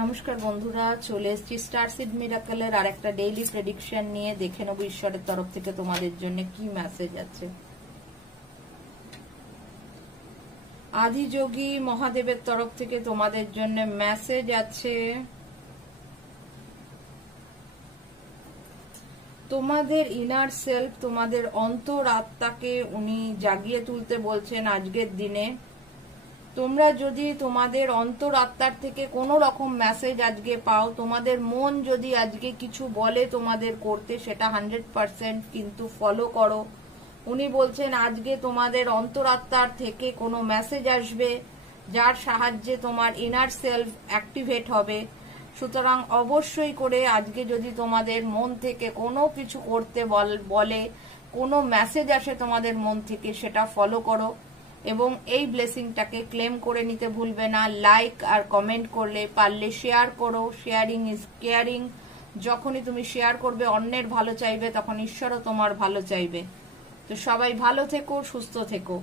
নমস্কার বন্ধুরা, চলে এসেছি স্টার সিড মিরাকলের আর একটা ডেইলি প্রেডিকশন নিয়ে। দেখে নেবো ঈশ্বরের তরফ থেকে তোমাদের জন্য কি মেসেজ আছে। আদিযোগী মহাদেবের তরফ থেকে তোমাদের জন্য মেসেজ আছে। তোমাদের ইনার সেলফ, তোমাদের অন্তর আত্মাকে উনি জাগিয়ে তুলতে বলছেন আজকের দিনে। তোমরা যদি তোমাদের অন্তর আত্মার থেকে কোনো রকম মেসেজ আজকে পাও, তোমাদের মন যদি আজকে কিছু বলে তোমাদের করতে, সেটা 100% কিন্তু ফলো করো। উনি বলছেন আজকে তোমাদের অন্তর আত্মার থেকে কোনো মেসেজ আসবে যার সাহায্যে তোমার ইনার সেলফ অ্যাক্টিভেট হবে। সুতরাং অবশ্যই করে আজকে যদি তোমাদের মন থেকে কোনো কিছু করতে বলে, কোনো মেসেজ আসে তোমাদের মন থেকে, সেটা ফলো করো এবং এই ব্লেসিংটাকে ক্লেম করে নিতে ভুলবে না। লাইক আর কমেন্ট করলে, পারলে শেয়ার করো। Sharing is caring. যখনই তুমি শেয়ার করবে, অন্যের ভালো চাইবে, তখন ঈশ্বরও তোমার ভালো চাইবে। তো সবাই ভালো থেকো, সুস্থ থেকো।